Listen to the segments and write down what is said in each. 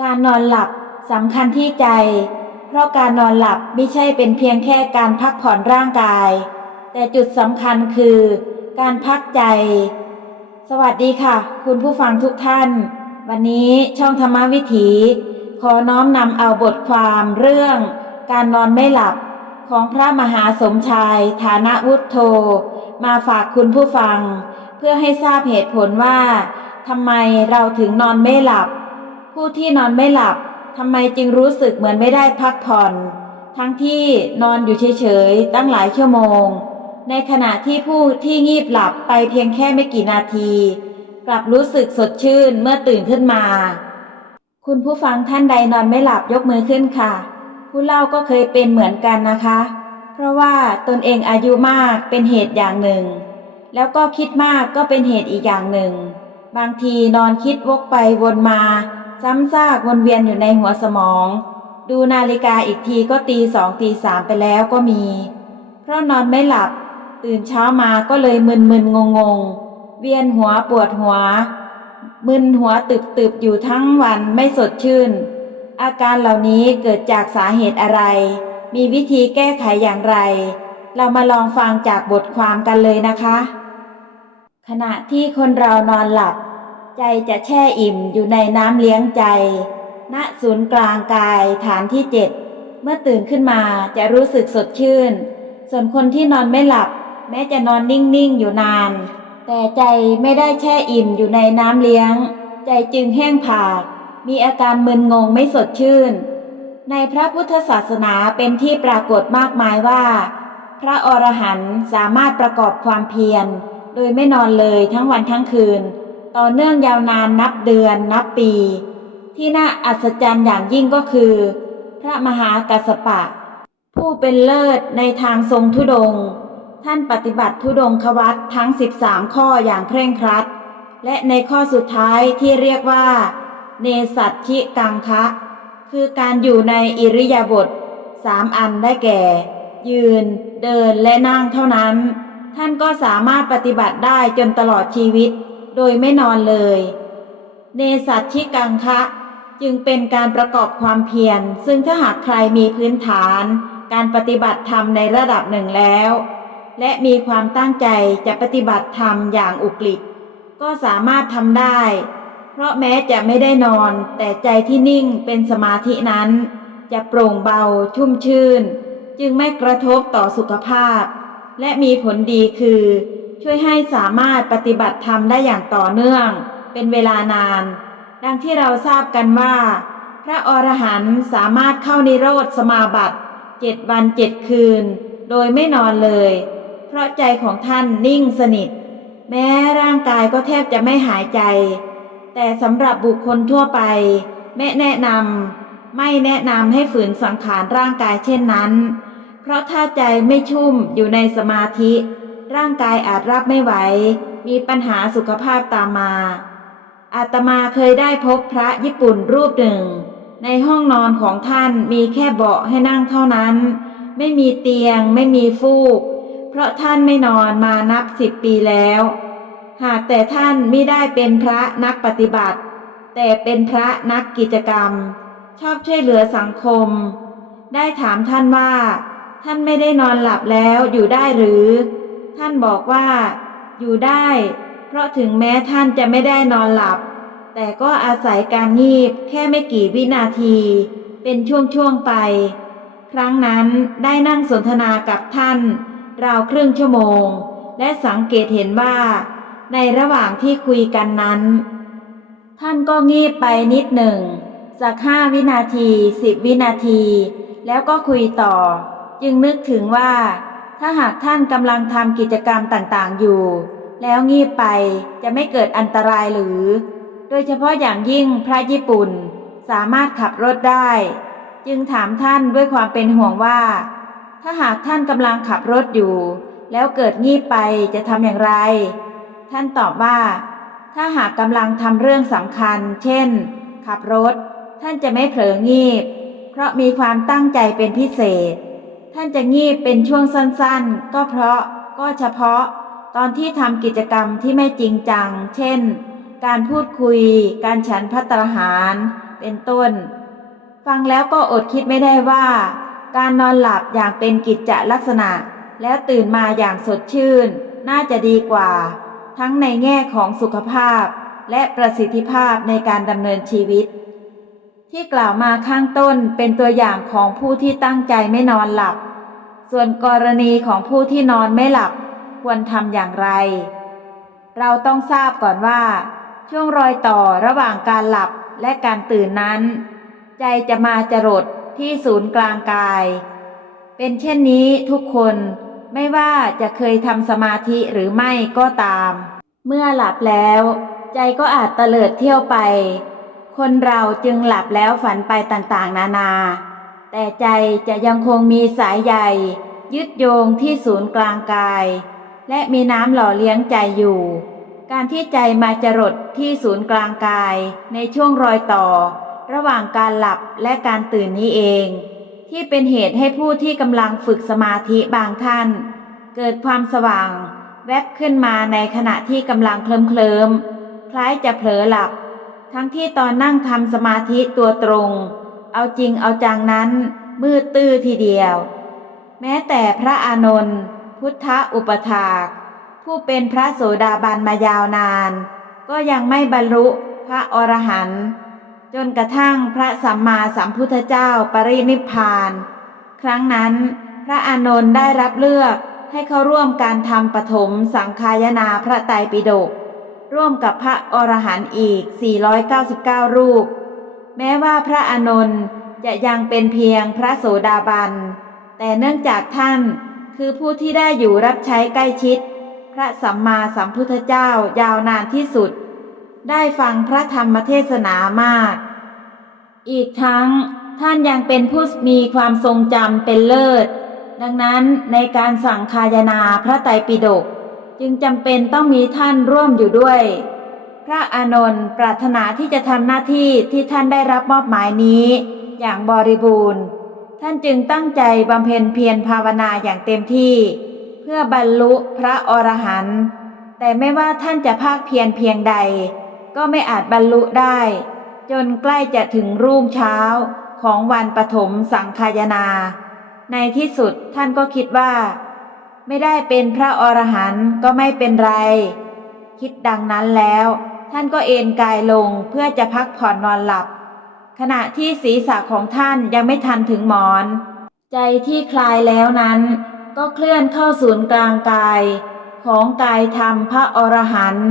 การนอนหลับสำคัญที่ใจ เพราะการนอนหลับไม่ใช่เป็นเพียงแค่การพักผ่อนร่างกาย แต่จุดสำคัญคือ การพักใจ สวัสดีค่ะ คุณผู้ฟังทุกท่าน วันนี้ช่องธรรมวิถี ขอน้อมนำเอาบทความเรื่อง การนอนไม่หลับของพระมหาสมชายฐานะวุฒโธ มาฝากคุณผู้ฟัง เพื่อให้ทราบเหตุผลว่าทำไมเราถึงนอนไม่หลับ ผู้ที่นอนไม่หลับทำไมจึงรู้สึกเหมือนไม่ได้พักผ่อน ทั้งที่นอนอยู่เฉยๆ ตั้งหลายชั่วโมง ในขณะที่ผู้ที่งีบหลับไปเพียงแค่ไม่กี่นาที กลับรู้สึกสดชื่นเมื่อตื่นขึ้นมา คุณผู้ฟังท่านใดนอนไม่หลับยกมือขึ้นค่ะ ผู้เล่าก็เคยเป็นเหมือนกันนะคะ เพราะว่าตนเองอายุมากเป็นเหตุอย่างหนึ่ง แล้วก็คิดมากก็เป็นเหตุอีกอย่างหนึ่ง บางทีนอนคิดวกไปวนมา ซ้ำซากวนเวียนอยู่ในหัวสมอง ดูนาฬิกาอีกทีก็ตีสองตีสามไปแล้วก็มี เพราะนอนไม่หลับ ตื่นเช้ามาก็เลยมึนมึนงงงเวียนหัวปวดหัว มึนหัวตึบตึบอยู่ทั้งวันไม่สดชื่น อาการเหล่านี้เกิดจากสาเหตุอะไร มีวิธีแก้ไขอย่างไร เรามาลองฟังจากบทความกันเลยนะคะ ขณะที่คนเรานอนหลับ ใจจะแช่อิ่มอยู่ในน้ำเลี้ยงใจ ณ ศูนย์กลางกายฐานที่เจ็ด เมื่อตื่นขึ้นมาจะรู้สึกสดชื่น ส่วนคนที่นอนไม่หลับ แม้จะนอนนิ่งๆอยู่นาน แต่ใจไม่ได้แช่อิ่มอยู่ในน้ำเลี้ยง ใจจึงแห้งผาก มีอาการมึนงงไม่สดชื่น ในพระพุทธศาสนาเป็นที่ปรากฏมากมายว่า พระอรหันต์สามารถประกอบความเพียร โดยไม่นอนเลยทั้งวันทั้งคืน ต่อเนื่องยาวนานนับเดือนนับปี ที่น่าอัศจรรย์อย่างยิ่งก็คือ พระมหากัสปะ ผู้เป็นเลิศในทางทรงทุดง ท่านปฏิบัติทุดงควัตทั้ง 13 ข้ออย่างเคร่งครัด และในข้อสุดท้ายที่เรียกว่า เนสัตชิกังคะ คือการอยู่ในอิริยาบถสามอันได้แก่ ยืน เดินและนั่งเท่านั้น ท่านก็สามารถปฏิบัติได้จนตลอดชีวิต โดยไม่นอนเลย เนสัตชิกังคะ จึงเป็นการประกอบความเพียร ซึ่งถ้าหากใครมีพื้นฐาน การปฏิบัติธรรมในระดับหนึ่งแล้ว และมีความตั้งใจจะปฏิบัติธรรมอย่างอุกฤษก็สามารถทำได้ เพราะแม้จะไม่ได้นอน แต่ใจที่นิ่งเป็นสมาธินั้น จะโปร่งเบาชุ่มชื่น จึงไม่กระทบต่อสุขภาพ และมีผลดีคือ ช่วยให้สามารถปฏิบัติธรรมได้อย่างต่อเนื่อง เป็นเวลานาน ดังที่เราทราบกันว่า พระอรหันต์สามารถเข้านิโรธสมาบัติเจ็ดวันเจ็ดคืน โดยไม่นอนเลย เพราะใจของท่านนิ่งสนิท แม้ร่างกายก็แทบจะไม่หายใจ แต่สำหรับบุคคลทั่วไปแม่แนะนำไม่แนะนำให้ฝืนสังขารร่างกายเช่นนั้น เพราะถ้าใจไม่ชุ่มอยู่ในสมาธิ ร่างกายอาจรับไม่ไหว มีปัญหาสุขภาพตามมา อาตมาเคยได้พบพระญี่ปุ่นรูปหนึ่ง ในห้องนอนของท่านมีแค่เบาะให้นั่งเท่านั้น ไม่มีเตียงไม่มีฟูก เพราะท่านไม่นอนมานับสิบปีแล้ว หากแต่ท่านไม่ได้เป็นพระนักปฏิบัติ แต่เป็นพระนักกิจกรรม ชอบช่วยเหลือสังคม ได้ถามท่านว่า ท่านไม่ได้นอนหลับแล้วอยู่ได้หรือ ท่านบอกว่า อยู่ได้ เพราะถึงแม้ท่านจะไม่ได้นอนหลับ แต่ก็อาศัยการงีบแค่ไม่กี่วินาที เป็นช่วงๆไป ครั้งนั้นได้นั่งสนทนากับท่าน ราวครึ่งชั่วโมง และสังเกตเห็นว่า ในระหว่างที่คุยกันนั้น ท่านก็งีบไปนิดหนึ่งสักห้าวินาทีสิบวินาที แล้วก็คุยต่อ จึงนึกถึงว่า ถ้าหากท่านกำลังทำกิจกรรมต่างๆอยู่ แล้วงีบไปจะไม่เกิดอันตรายหรือ โดยเฉพาะอย่างยิ่งพระญี่ปุ่นสามารถขับรถได้ จึงถามท่านด้วยความเป็นห่วงว่า ถ้าหากท่านกำลังขับรถอยู่ แล้วเกิดงีบไปจะทำอย่างไร ท่านตอบว่า ถ้าหากกำลังทำเรื่องสำคัญ เช่น ขับรถ ท่านจะไม่เผลองีบ เพราะมีความตั้งใจเป็นพิเศษ ท่านจะงีบเป็นช่วงสั้นๆ ก็เพราะก็เฉพาะตอนที่ทำกิจกรรมที่ไม่จริงจัง เช่น การพูดคุย การฉันพัตตาหาร เป็นต้น ฟังแล้วก็อดคิดไม่ได้ว่า การนอนหลับอย่างเป็นกิจจลักษณะ แล้วตื่นมาอย่างสดชื่น น่าจะดีกว่า ทั้งในแง่ของสุขภาพ และประสิทธิภาพในการดำเนินชีวิต ที่กล่าวมาข้างต้นเป็นตัวอย่างของผู้ที่ตั้งใจไม่นอนหลับ ส่วนกรณีของผู้ที่นอนไม่หลับควรทำอย่างไร เราต้องทราบก่อนว่า ช่วงรอยต่อระหว่างการหลับและการตื่นนั้น ใจจะมาจรดที่ศูนย์กลางกาย เป็นเช่นนี้ทุกคนไม่ว่าจะเคยทำสมาธิหรือไม่ก็ตาม เมื่อหลับแล้ว ใจก็อาจเตลิดเที่ยวไป คนเราจึงหลับแล้วฝันไปต่างๆ นานา แต่ใจจะยังคงมีสายใยยึดโยงที่ศูนย์กลางกาย และมีน้ำหล่อเลี้ยงใจอยู่ การที่ใจมาจรดที่ศูนย์กลางกายในช่วงรอยต่อ ระหว่างการหลับและการตื่นนี้เอง ที่เป็นเหตุให้ผู้ที่กำลังฝึกสมาธิบางท่าน เกิดความสว่าง แวบขึ้นมาในขณะที่กำลังเคลิ้มเคลิมคล้ายจะเผลอหลับ ทั้งที่ตอนนั่งทำสมาธิตัวตรง เอาจริงเอาจังนั้น มืดตื้อทีเดียว แม้แต่พระอานนท์พุทธอุปถาก ผู้เป็นพระโสดาบันมายาวนาน ก็ยังไม่บรรลุพระอรหันต์จนกระทั่งพระสัมมาสัมพุทธเจ้าปรินิพพาน ครั้งนั้นพระอานนท์ได้รับเลือกให้เข้าร่วมการทำปฐมสังคายนาพระไตรปิฎก ร่วมกับพระอรหันต์อีก 499 รูป แม้ว่าพระอานนท์จะยังเป็นเพียงพระโสดาบัน แต่เนื่องจากท่านคือผู้ที่ได้อยู่รับใช้ใกล้ชิด พระสัมมาสัมพุทธเจ้ายาวนานที่สุด ได้ฟังพระธรรมเทศนามาก อีกทั้งท่านยังเป็นผู้มีความทรงจำเป็นเลิศ ดังนั้นในการสั่งคายนาพระไตรปิฎก จึงจำเป็นต้องมีท่านร่วมอยู่ด้วย พระอานนท์ปรารถนาที่จะทำหน้าที่ที่ท่านได้รับมอบหมายนี้ อย่างบริบูรณ์ ท่านจึงตั้งใจบำเพ็ญเพียรภาวนาอย่างเต็มที่ เพื่อบรรลุพระอรหันต์แต่ไม่ว่าท่านจะภาคเพียรเพียงใด ก็ไม่อาจบรรลุได้ จนใกล้จะถึงรุ่งเช้าของวันปฐมสังคายนา ในที่สุดท่านก็คิดว่า ไม่ได้เป็นพระอรหันต์ก็ไม่เป็นไร คิดดังนั้นแล้ว ท่านก็เอนกายลงเพื่อจะพักผ่อนนอนหลับ ขณะที่ศีรษะของท่านยังไม่ทันถึงหมอน ใจที่คลายแล้วนั้น ก็เคลื่อนเข้าศูนย์กลางกาย ของกายธรรมพระอรหันต์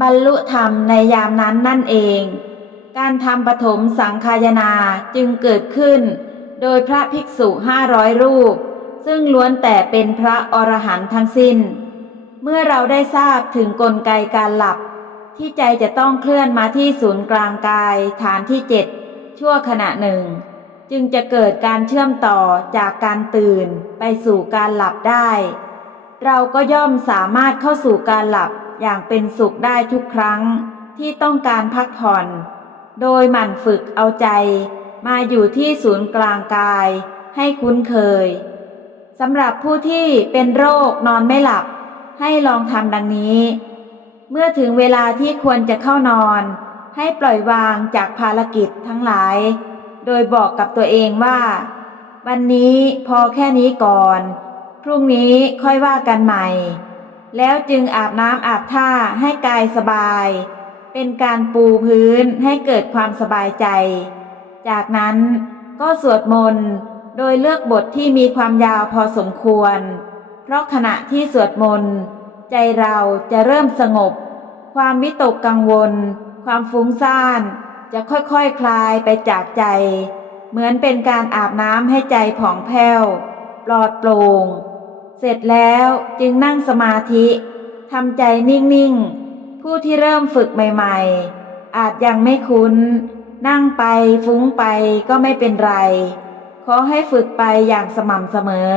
บรรลุธรรมในยามนั้นนั่นเอง การทำปฐมสังคายนาจึงเกิดขึ้น โดยพระภิกษุห้าร้อยรูป ซึ่งล้วนแต่เป็นพระอรหันต์ทั้งสิ้น เมื่อเราได้ทราบถึงกลไกการหลับ ที่ใจจะต้องเคลื่อนมาที่ศูนย์กลางกายฐานที่เจ็ดชั่วขณะหนึ่ง จึงจะเกิดการเชื่อมต่อจากการตื่นไปสู่การหลับได้ เราก็ย่อมสามารถเข้าสู่การหลับอย่างเป็นสุขได้ทุกครั้งที่ต้องการพักผ่อน โดยหมั่นฝึกเอาใจ มาอยู่ที่ศูนย์กลางกายให้คุ้นเคย สำหรับผู้ที่เป็นโรคนอนไม่หลับ ให้ลองทำดังนี้ เมื่อถึงเวลาที่ควรจะเข้านอน ให้ปล่อยวางจากภารกิจทั้งหลาย โดยบอกกับตัวเองว่า วันนี้พอแค่นี้ก่อน พรุ่งนี้ค่อยว่ากันใหม่ แล้วจึงอาบน้ำอาบท่าให้กายสบาย เป็นการปูพื้นให้เกิดความสบายใจ จากนั้นก็สวดมนต์ โดยเลือกบทที่มีความยาวพอสมควร เพราะขณะที่สวดมนต์ ใจเราจะเริ่มสงบ ความวิตกกังวล ความฟุ้งซ่าน จะค่อยๆคคลายไปจากใจ เหมือนเป็นการอาบน้ำให้ใจผ่องแผ้ว ปลอดโปร่ง เสร็จแล้วจึงนั่งสมาธิทำใจนิ่งๆ ผู้ที่เริ่มฝึกใหม่ๆ อาจยังไม่คุ้น นั่งไปฟุ้งไปก็ไม่เป็นไร ขอให้ฝึกไปอย่างสม่ำเสมอ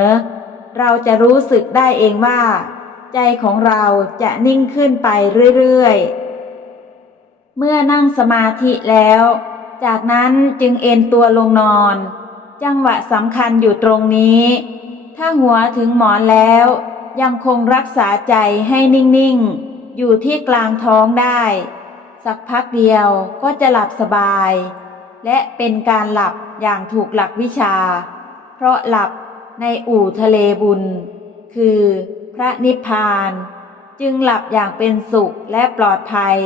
เราจะรู้สึกได้เองว่า ใจของเราจะนิ่งขึ้นไปเรื่อยๆ เมื่อนั่งสมาธิแล้ว จากนั้นจึงเอนตัวลงนอน จังหวะสำคัญอยู่ตรงนี้ ถ้าหัวถึงหมอนแล้ว ยังคงรักษาใจให้นิ่งๆ อยู่ที่กลางท้องได้ สักพักเดียวก็จะหลับสบาย และเป็นการหลับ อย่างถูกหลักวิชา เพราะหลับในอู่ทะเลบุญ คือพระนิพพาน จึงหลับอย่างเป็นสุขและปลอดภัย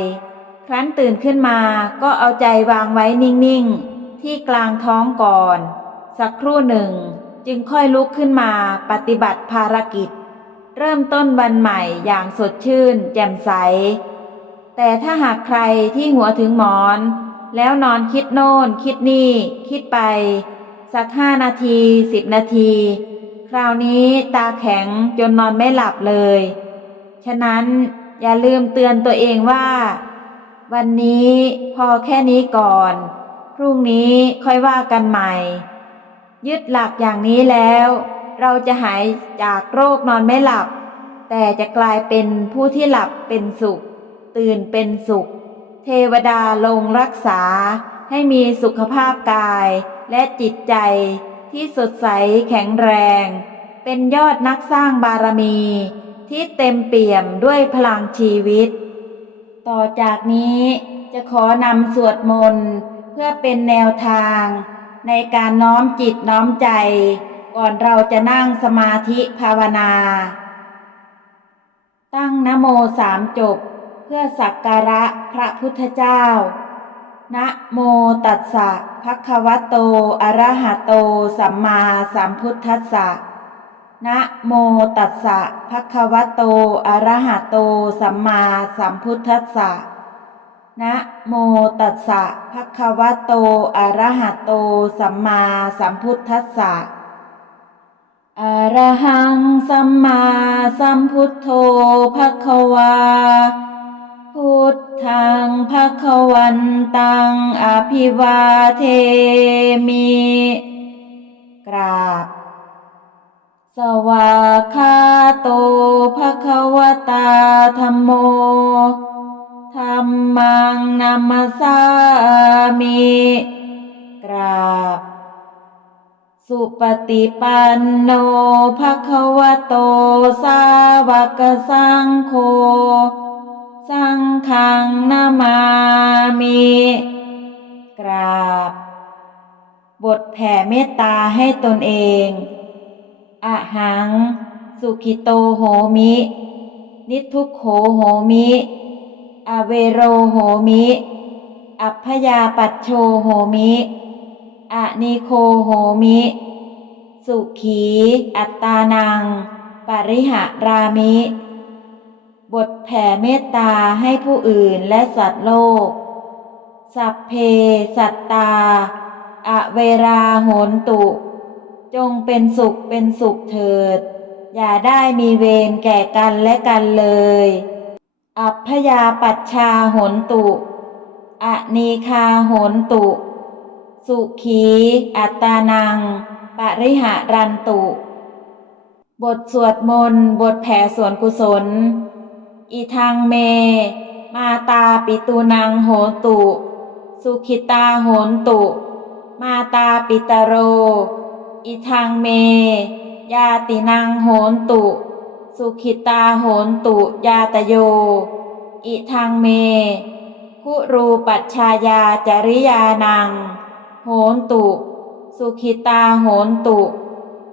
ครั้นตื่นขึ้นมาก็เอาใจวางไว้นิ่งๆ ที่กลางท้องก่อน สักครู่หนึ่งจึงค่อยลุกขึ้นมาปฏิบัติภารกิจ เริ่มต้นวันใหม่อย่างสดชื่น แจ่มใส แต่ถ้าหากใครที่หัวถึงหมอน แล้วนอนคิดโน่น คิดนี่ คิดไป สักห้านาทีสิบนาที คราวนี้ตาแข็งจนนอนไม่หลับเลย ฉะนั้นอย่าลืมเตือนตัวเองว่า วันนี้พอแค่นี้ก่อน พรุ่งนี้ค่อยว่ากันใหม่ ยึดหลักอย่างนี้แล้ว เราจะหายจากโรคนอนไม่หลับ แต่จะกลายเป็นผู้ที่หลับเป็นสุข ตื่นเป็นสุข เทวดาลงรักษาให้มีสุขภาพกายและจิตใจที่สดใสแข็งแรง เป็นยอดนักสร้างบารมี ที่เต็มเปี่ยมด้วยพลังชีวิต ต่อจากนี้จะขอนำสวดมนต์เพื่อเป็นแนวทาง ในการน้อมจิตน้อมใจ ก่อนเราจะนั่งสมาธิภาวนา ตั้งนโมสามจบ เพื่อสักการะพระพุทธเจ้า นะโมตัสสะภะคะวะโต อะระหะโต สัมมาสัมพุทธัสสะ นะโมตัสสะภะคะวะโต อะระหะโต สัมมาสัมพุทธัสสะ นะโมตัสสะภะคะวะโต อะระหะโต สัมมาสัมพุทธัสสะอะระหังสัมมาสัมพุทโธภะคะวา พุทธังภะคะวันตังอภิวาเทมิ กราบ สวาคาโตภะคะวตาธัมโมธัมมังนัมสสามิ กราบ สุปฏิปันโนภะคะวะโตสาวกสังโฆ สังฆังนามามิกราบบทแผ่เมตตาให้ตนเองอะหัง สุขิโตโหมิ นิทุกโขโหมิ อเวโรโหมิ อัพยาปัชโชโหมิอะนิโคโหมิ สุขี อัตตานัง ปริหารามิ บทแผ่เมตตาให้ผู้อื่นและสัตว์โลก สัพเพสัตตา อเวราโหนตุ จงเป็นสุขเป็นสุขเถิด อย่าได้มีเวรแก่กันและกันเลย อัพยาปัชชาโหนตุอนีคาโหนตุ สุขีอัตตานัง ปริหารันตุ บทสวดมนต์ บทแผ่ส่วนกุศล อีทางเม มาตาปิตูนังโหนตุ สุขิตาโหนตุ มาตาปิตโรอีทางเม ยาตินังโหนตุ สุขิตาโหนตุยาตโย อิทางเม คุรูปัชชายาจริยานัง โหนตุ สุขิตาโหนตุ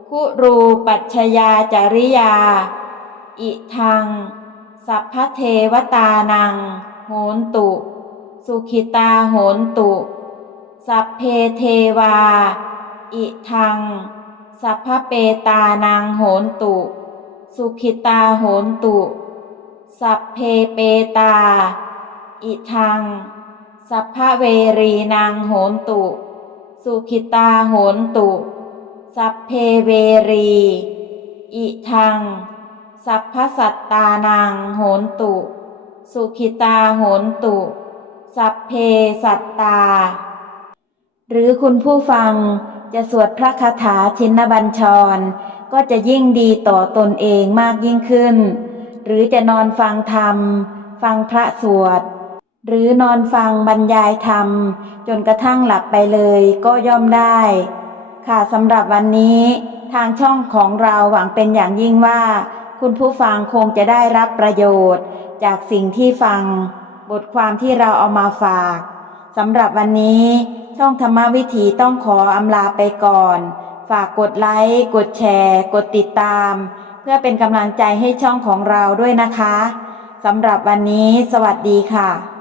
คุรูปัชชยาจริยา อิทัง สัพพเทวตานัง โหนตุ สุขิตาโหนตุ สัพเพเทวา อิทัง สัพพเปตานังโหนตุ สุขิตาโหนตุ สัพเพเปตา อิทัง สัพพเวรีนางโหนตุ สุขิตาโหนตุ สัพเพเวรี อิทัง สัพพสัตตานางโหนตุ สุขิตาโหนตุ สัพเพสัตตา หรือคุณผู้ฟังจะสวดพระคาถาชินบัญชร ก็จะยิ่งดีต่อตนเองมากยิ่งขึ้น หรือจะนอนฟังธรรม ฟังพระสวด หรือนอนฟังบรรยายธรรม จนกระทั่งหลับไปเลยก็ย่อมได้ ค่ะสำหรับวันนี้ทางช่องของเราหวังเป็นอย่างยิ่งว่า คุณผู้ฟังคงจะได้รับประโยชน์ จากสิ่งที่ฟัง บทความที่เราเอามาฝากสำหรับวันนี้ ช่องธรรมวิถีต้องขออำลาไปก่อน ฝากกดไลค์ กดแชร์ กดติดตาม เพื่อเป็นกำลังใจให้ช่องของเราด้วยนะคะสำหรับวันนี้ สวัสดีค่ะ